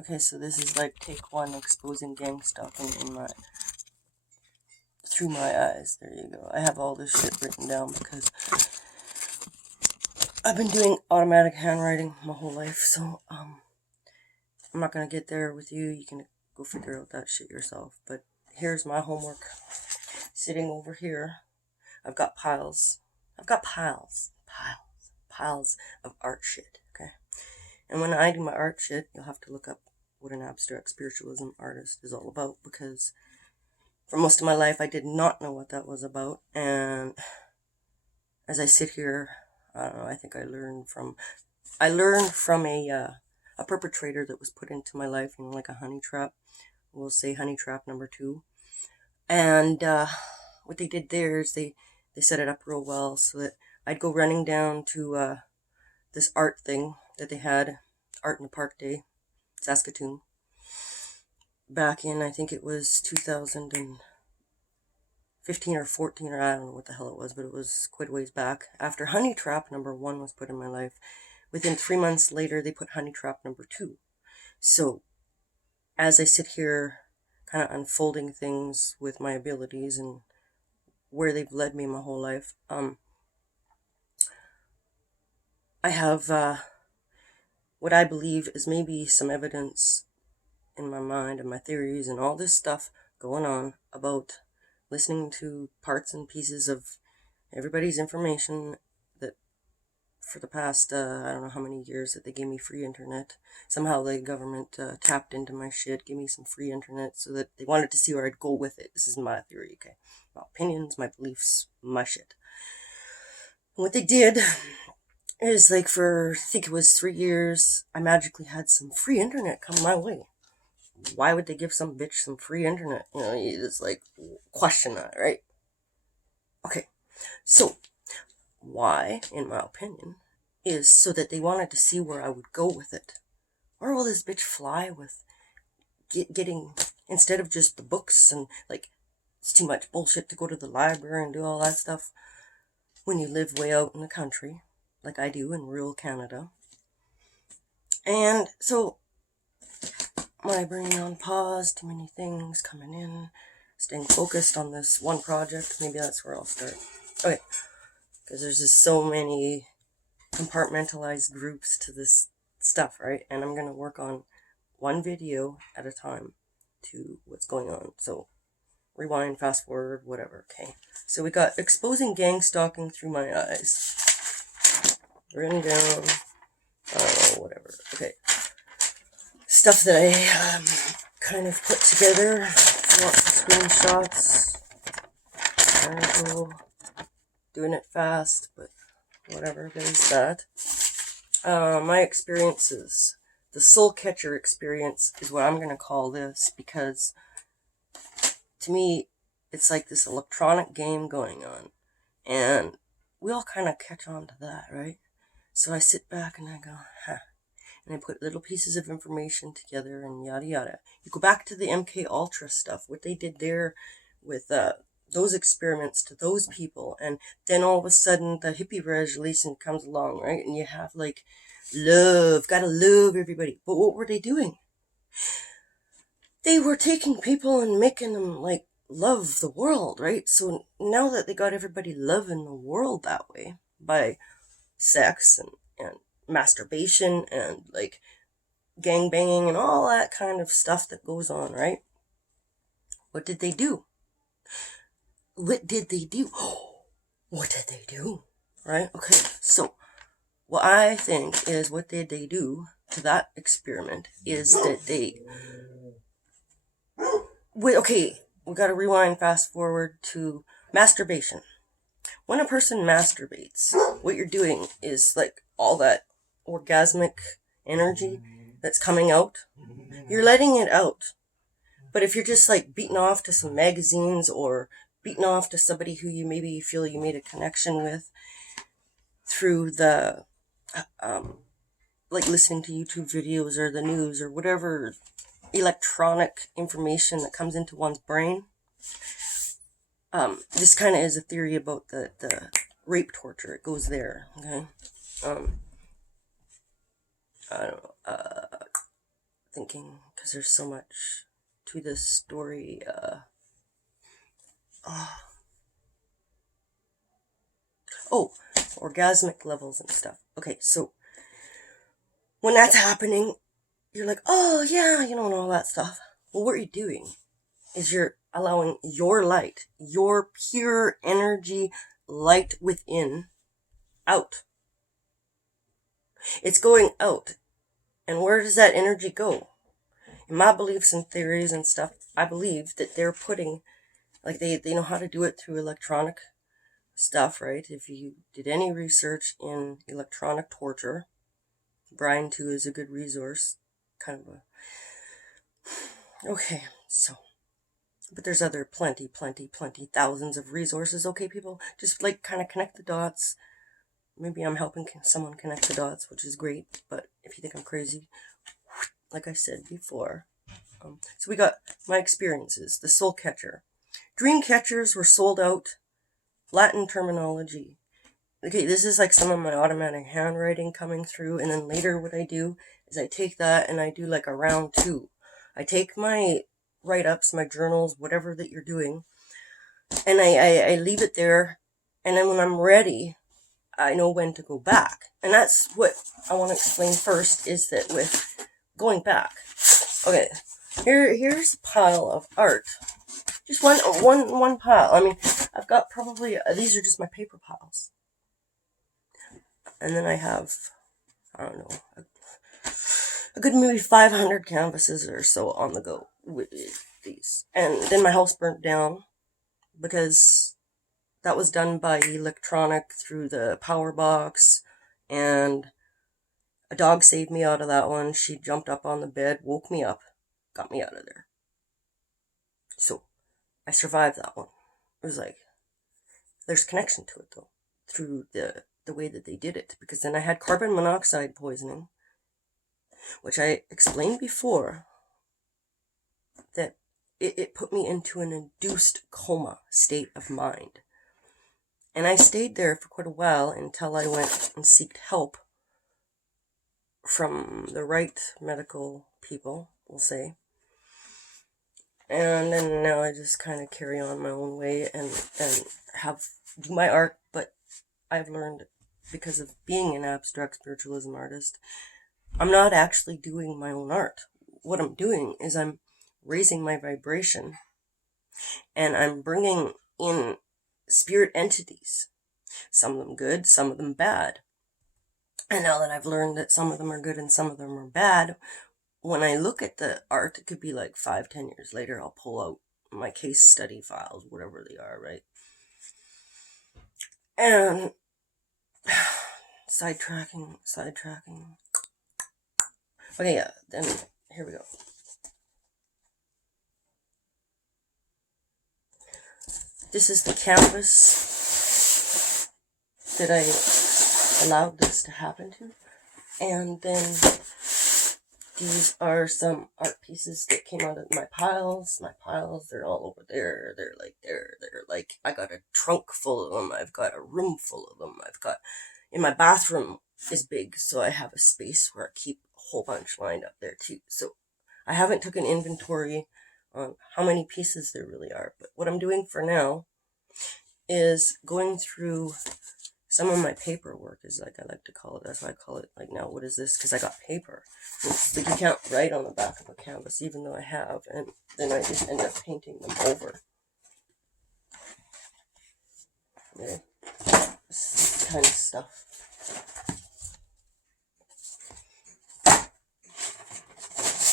Okay, so this is like take one, exposing gang stalking through my eyes. There you go. I have all this shit written down because I've been doing automatic handwriting my whole life, so I'm not gonna get there with you. You can go figure out that shit yourself. But here's my homework. Sitting over here, I've got piles of art shit. Okay, and when I do my art shit, you'll have to look up what an abstract spiritualism artist is all about, because for most of my life I did not know what that was about. And as I sit here, I don't know, I think I learned from a perpetrator that was put into my life, like a honey trap. We'll say honey trap number 2. And what they did there is they set it up real well so that I'd go running down to this art thing that they had, Art in the Park Day, Saskatoon, back in, I think it was 2015 or 14, or I don't know what the hell it was, but it was quite a ways back. After honey trap number 1 was put in my life, within 3 months later, they put honey trap number 2. So as I sit here kind of unfolding things with my abilities and where they've led me my whole life, I have what I believe is maybe some evidence in my mind and my theories and all this stuff going on about listening to parts and pieces of everybody's information that for the past, I don't know how many years that they gave me free internet. Somehow the government tapped into my shit, gave me some free internet so that they wanted to see where I'd go with it. This is my theory, okay? My opinions, my beliefs, my shit. And what they did is, like, for, I think it was 3 years, I magically had some free internet come my way. Why would they give some bitch some free internet? You just, like, question that, right? Okay, so why, in my opinion, is so that they wanted to see where I would go with it. Where will this bitch fly with getting, instead of just the books and, like, it's too much bullshit to go to the library and do all that stuff when you live way out in the country, like I do in rural Canada. And so when I bring on pause, too many things coming in, staying focused on this one project, maybe that's where I'll start. Okay, because there's just so many compartmentalized groups to this stuff, right? And I'm going to work on one video at a time to what's going on. So rewind, fast forward, whatever. Okay, so we got exposing gang stalking through my eyes, written down, whatever. Okay, stuff that I kind of put together, lots of screenshots, article, doing it fast, but whatever, there's that. My experiences, the soul catcher experience is what I'm going to call this, because to me, it's like this electronic game going on, and we all kind of catch on to that, right? So I sit back and I go, and I put little pieces of information together and yada yada. You go back to the MK Ultra stuff, what they did there with those experiments to those people, and then all of a sudden the hippie revolution comes along, right? And you have, like, love, gotta love everybody. But what were they doing? They were taking people and making them, like, love the world, right? So now that they got everybody loving the world that way, by sex and masturbation and, like, gang banging and all that kind of stuff that goes on, right? What did they do? What did they do? What did they do? Right? Okay, so what I think is, what did they do to that experiment is that we gotta rewind, fast forward to masturbation. When a person masturbates, what you're doing is, like, all that orgasmic energy that's coming out, you're letting it out. But if you're just, like, beating off to some magazines or beating off to somebody who you maybe feel you made a connection with through the like listening to YouTube videos or the news or whatever electronic information that comes into one's brain, this kind of is a theory about the rape torture. It goes there, okay? I don't know. thinking, because there's so much to this story. Orgasmic levels and stuff. Okay, so when that's happening, you're like, oh yeah, and all that stuff. Well, what you're doing is you're allowing your light, your pure energy, light within, out. It's going out. And where does that energy go? In my beliefs and theories and stuff, I believe that they're putting, like they know how to do it through electronic stuff, right? If you did any research in electronic torture, Brian too is a good resource. Kind of a... Okay, so... But there's other plenty, thousands of resources. Okay, people, just like kind of connect the dots. Maybe I'm helping someone connect the dots, which is great. But if you think I'm crazy, like I said before. So we got my experiences, the soul catcher. Dream catchers were sold out. Latin terminology. Okay, this is like some of my automatic handwriting coming through. And then later what I do is I take that and I do like a round 2. I take my write-ups, my journals, whatever that you're doing, and I leave it there, and then when I'm ready, I know when to go back. And that's what I want to explain first, is that with going back. Okay, here's a pile of art. Just one pile. I mean, I've got probably, these are just my paper piles. And then I have, I don't know, a good maybe 500 canvases or so on the go with these. And then my house burnt down because that was done by electronic through the power box, and a dog saved me out of that one. She jumped up on the bed, woke me up, got me out of there. So I survived that one. It was like, there's connection to it though, through the way that they did it, because then I had carbon monoxide poisoning, which I explained before, that it put me into an induced coma state of mind. And I stayed there for quite a while until I went and sought help from the right medical people, we'll say. And then now I just kind of carry on my own way and do my art. But I've learned, because of being an abstract spiritualism artist, I'm not actually doing my own art. What I'm doing is I'm raising my vibration, and I'm bringing in spirit entities. Some of them good, some of them bad. And now that I've learned that some of them are good and some of them are bad, when I look at the art, it could be like 5-10 years later, I'll pull out my case study files, whatever they are, right? And sidetracking. Okay, yeah, then here we go. This is the canvas that I allowed this to happen to. And then these are some art pieces that came out of my piles. My piles, they're all over there. They're like, I got a trunk full of them. I've got a room full of them. In my bathroom is big, so I have a space where I keep a whole bunch lined up there too. So I haven't took an inventory on how many pieces there really are. But what I'm doing for now is going through some of my paperwork, is like I like to call it. That's why I call it like, now what is this? Because I got paper. It's like you can't write on the back of a canvas, even though I have, and then I just end up painting them over. Yeah. This kind of stuff.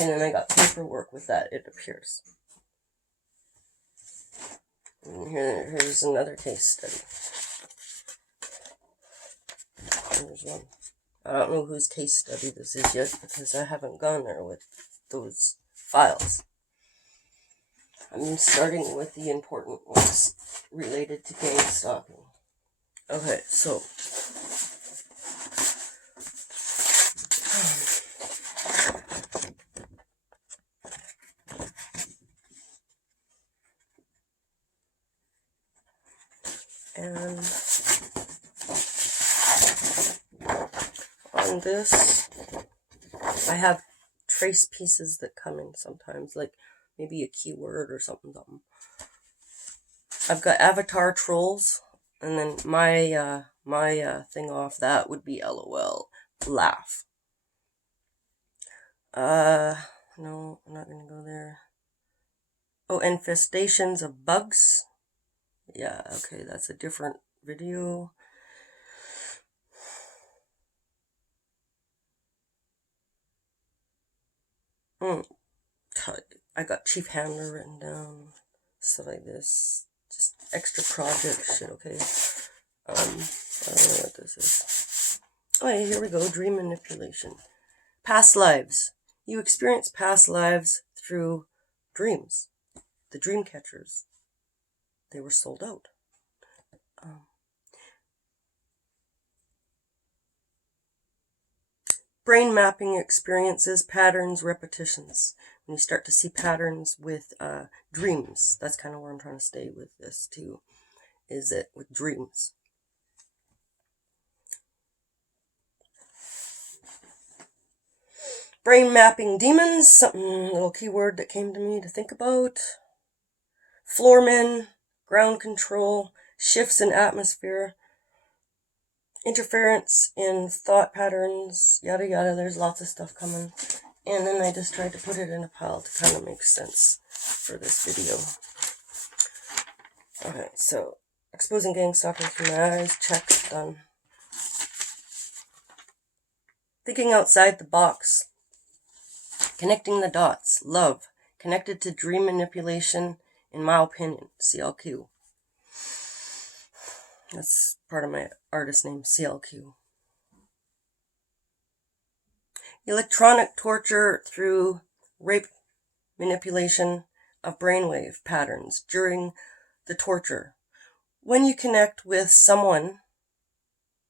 And then I got paperwork with that, it appears. And here's another case study. Here's one. I don't know whose case study this is yet, because I haven't gone there with those files. I'm starting with the important ones related to gangstalking. Okay, so and on this, I have trace pieces that come in sometimes, like maybe a keyword or something. I've got avatar trolls, and then my thing off that would be LOL, laugh. No, I'm not gonna go there. Oh, infestations of bugs. Yeah, okay, that's a different video. I got Chief Handler written down, stuff like this. Just extra project shit, okay? I don't know what this is. Oh, yeah, here we go. Dream manipulation. Past lives. You experience past lives through dreams. The dream catchers. They were sold out. Brain mapping experiences, patterns, repetitions. When you start to see patterns with dreams, that's kind of where I'm trying to stay with this too, is it with dreams. Brain mapping demons, something, little keyword that came to me to think about. Floormen, ground control, shifts in atmosphere, interference in thought patterns, yada yada. There's lots of stuff coming. And then I just tried to put it in a pile to kind of make sense for this video. Alright, so exposing gangstalking through my eyes, check, done. Thinking outside the box. Connecting the dots, love, connected to dream manipulation, in my opinion, CLQ. That's part of my artist name, CLQ. Electronic torture through rape manipulation of brainwave patterns during the torture. When you connect with someone,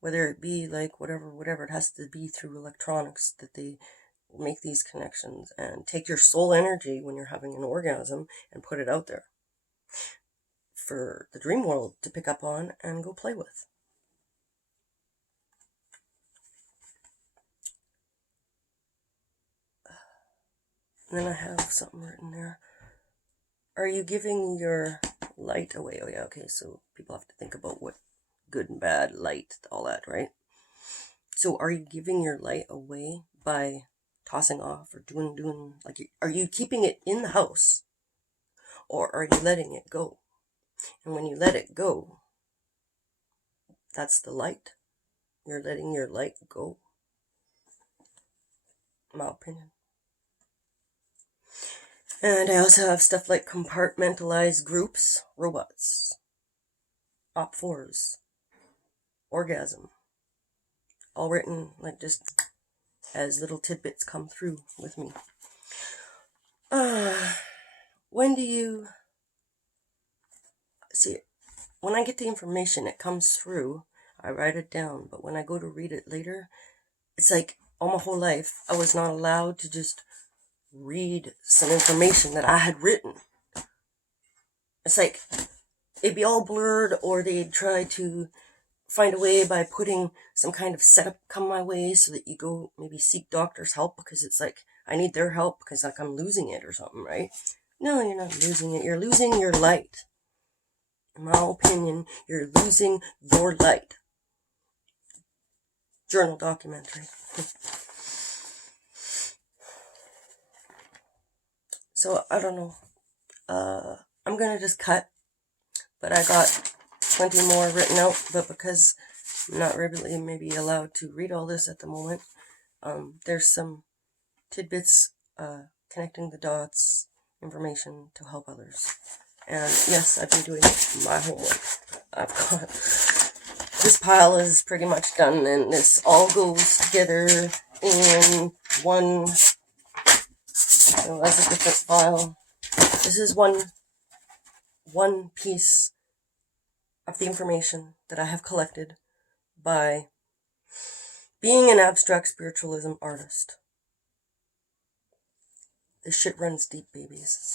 whether it be like whatever, it has to be through electronics that they make these connections and take your soul energy when you're having an orgasm and put it out there for the dream world to pick up on and go play with. And then I have something written there. Are you giving your light away? Oh yeah, okay, so people have to think about what good and bad, light, all that, right? So are you giving your light away by tossing off or doing like, are you keeping it in the house or are you letting it go? And when you let it go, that's the light. You're letting your light go. In my opinion. And I also have stuff like compartmentalized groups, robots, op4s, orgasm. All written like just as little tidbits come through with me. When do you see? When I get the information, it comes through. I write it down, but when I go to read it later, it's like all my whole life I was not allowed to just read some information that I had written. It's like it'd be all blurred, or they'd try to find a way by putting some kind of setup come my way so that you go maybe seek doctor's help because it's like I need their help because like I'm losing it or something, right? No, you're not losing it. You're losing your light. In my opinion, you're losing your light. Journal documentary. So, I don't know. I'm going to just cut. But I got plenty more written out. But because I'm not really maybe allowed to read all this at the moment, there's some tidbits, connecting the dots, information to help others. And yes, I've been doing my homework. I've got... This pile is pretty much done, and this all goes together in one... that's a different file. This is one piece of the information that I have collected by being an abstract spiritualism artist. This shit runs deep, babies.